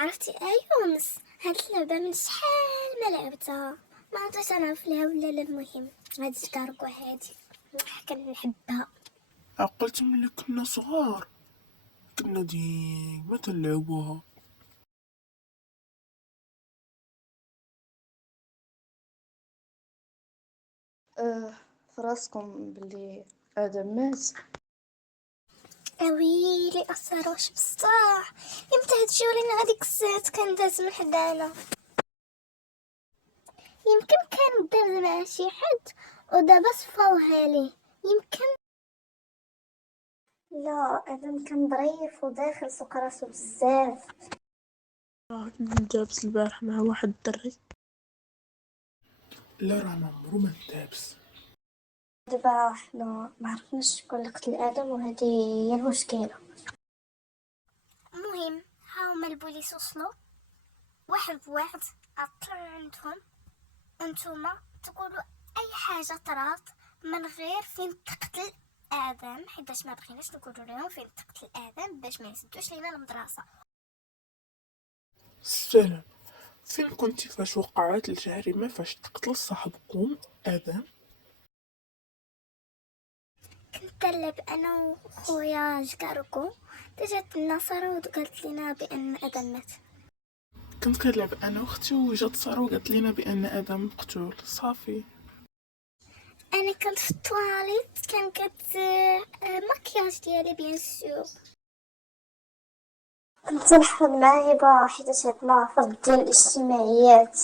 عرفتي يونس، هاد اللعبه من شحال ما لعبتها، ما عرفتش نعرف ليها ولا لا. المهم هاد الكاركو هادي كنحبها. عقلت ملي كنا صغار كنا ديما كنلعبوها. فراسكم بلي ادم مات. اويلي اثروش بصح، امتى هتجيو لينا هذيك الساعات كنداز من حدانا؟ يمكن كان داز مع شي حد ودابا صفاوها ليه، يمكن. لا ادم كان ظريف وداخل سوق راسو بزاف. جابس البارح مع واحد الدري. لا راه ما عمرو ما دابس. دابا حنا ما عرفناش شكون اللي قتل ادم، وهذه هي المشكله. المهم ها هما البوليس وصلوا واحد بواحد، عطلوا عندهم. انتوما تقولوا اي حاجه طرات من غير فين تقتل ادم، حيتاش ما بغيناش نقولوا لهم فين تقتل ادم باش ما يسدوش لينا المدرسه. السلام، فين كنتي فاش وقعت الجريمة فاش تقتل صاحبكم آدم؟ كنت نلعب انا وخويا جكاركو، جات لنا ساره وقالت لنا بان ادم مات. كنت كنلعب انا واختي وجات ساره وقالت لينا بان ادم مقتول صافي. انا كنت في الطواليت، كان كت ماكياج ديالي بيان سور. كنت نحفظ معايا با حيت عندنا فرض ديال الاجتماعيات،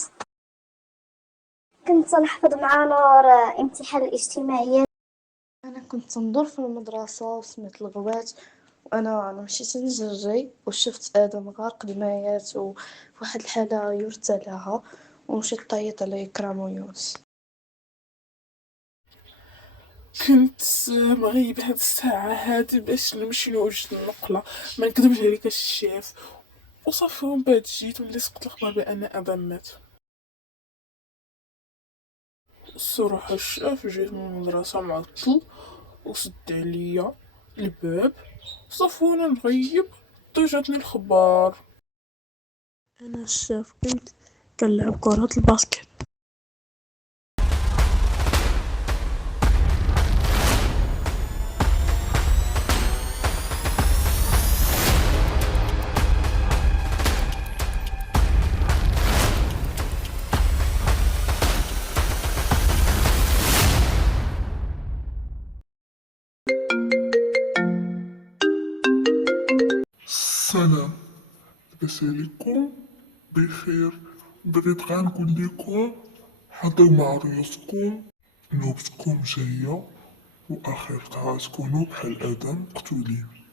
كنت نحفظ مع نور امتحان الاجتماعيات. انا كنت ندور في المدرسه وسمعت الغوات، وانا مشيت نجري وشفت ادم غارق المايات وواحد الحاله يرثى لها، ومشيت طيط على اكرام ويونس. كنت مغيب هاد الساعة هادي باش نمشي نوجد النقلة، ما نكذبش عليك الشيف، وصافي ومن بعد جيت وليت سقط الخبر بان ادم مات. الصراحة الشاف جيت من المدرسة معطل وسد عليا الباب، صافي وانا نغيب جاتني الخبار. انا الشاف كنت كنلعب كرة الباسكت. السلام، لاباس عليكم؟ بخير. بغيت غير نقول لكم حضر مع راسكم، نوبتكم جاية وآخرتها تكونوا بحال آدم مقتولين.